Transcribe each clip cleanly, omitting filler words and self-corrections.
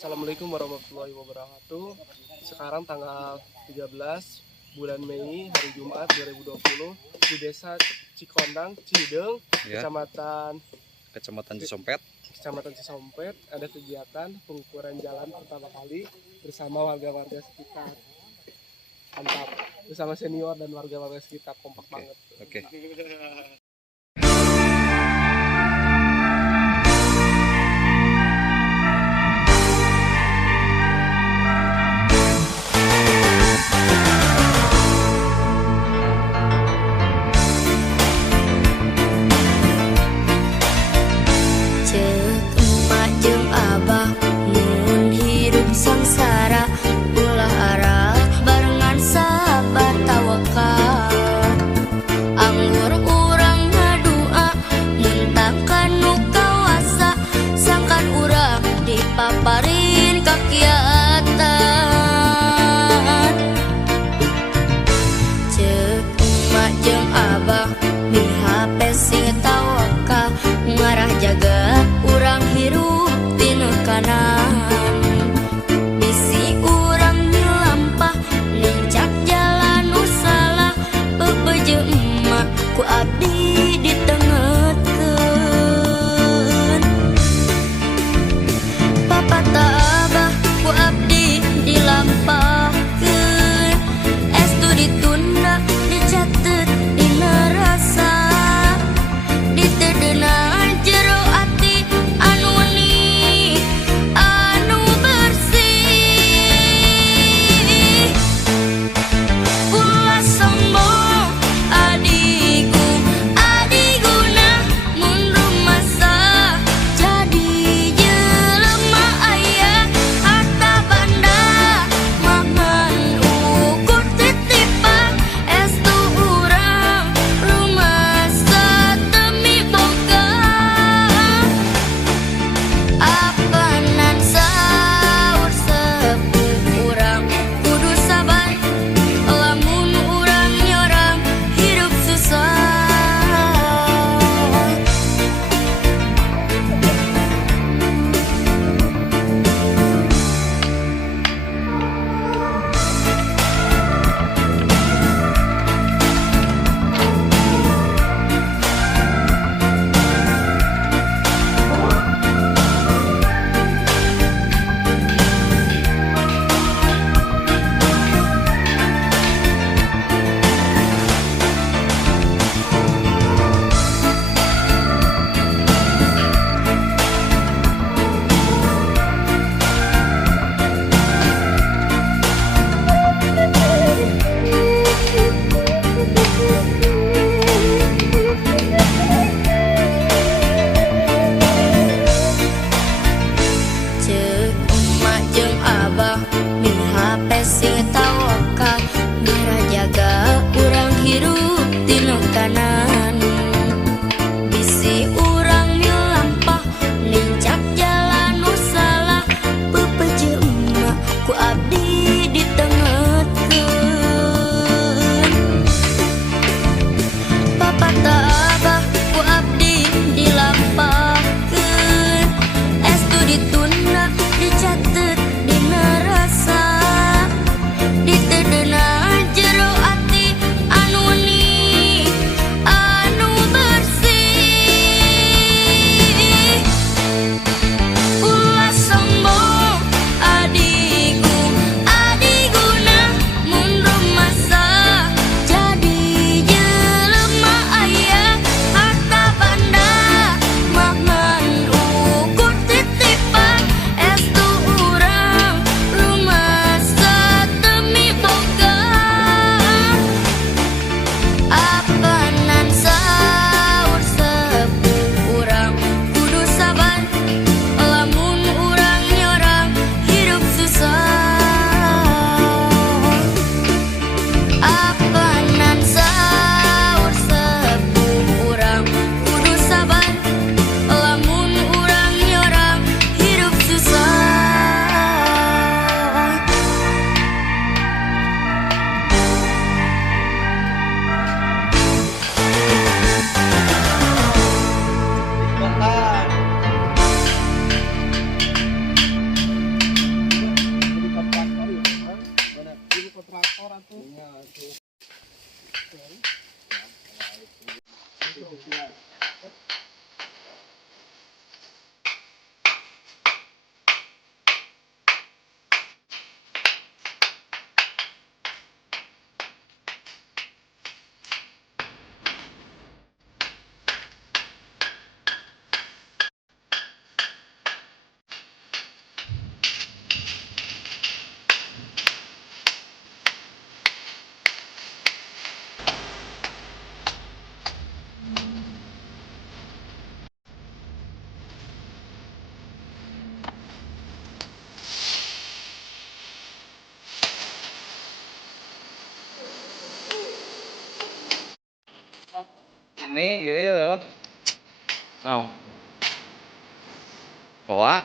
Assalamualaikum warahmatullahi wabarakatuh. Sekarang tanggal 13 bulan Mei, hari Jumat 2020 di Desa Cikondang, Cihideung, Ya. Kecamatan Cisompet. Kecamatan Cisompet ada kegiatan pengukuran jalan pertama kali bersama warga-warga sekitar. Mantap, bersama senior dan warga-warga sekitar, kompak banget. Oke. Sangsara ulah arah barengan sahabat tawakal anggur urang ngadua muntakan nu kawasa sangkan urang dipaparin kakiatan ceuk emak jeung abah di HP sing tawakal ngarah jaga urang hirup tinu kanan. Ku abdi ditengetkeun papa tabah ku abdi dilampahkeun estu ditunda dicatet dina rasa ditedeuna jero ati anu ni anu bersih ulah sombong adiguna mun rumasa jadi jelema aya ini iya. Nào. Ủa?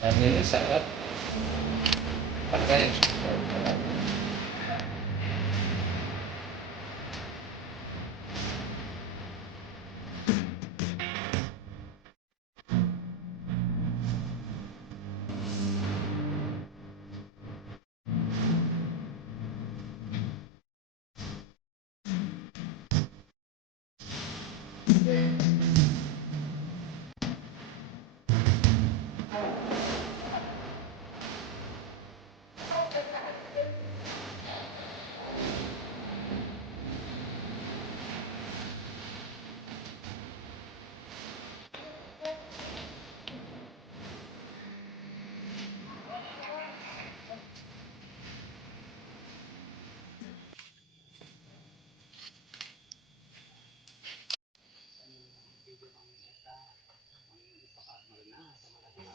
Dan ini sangat pakai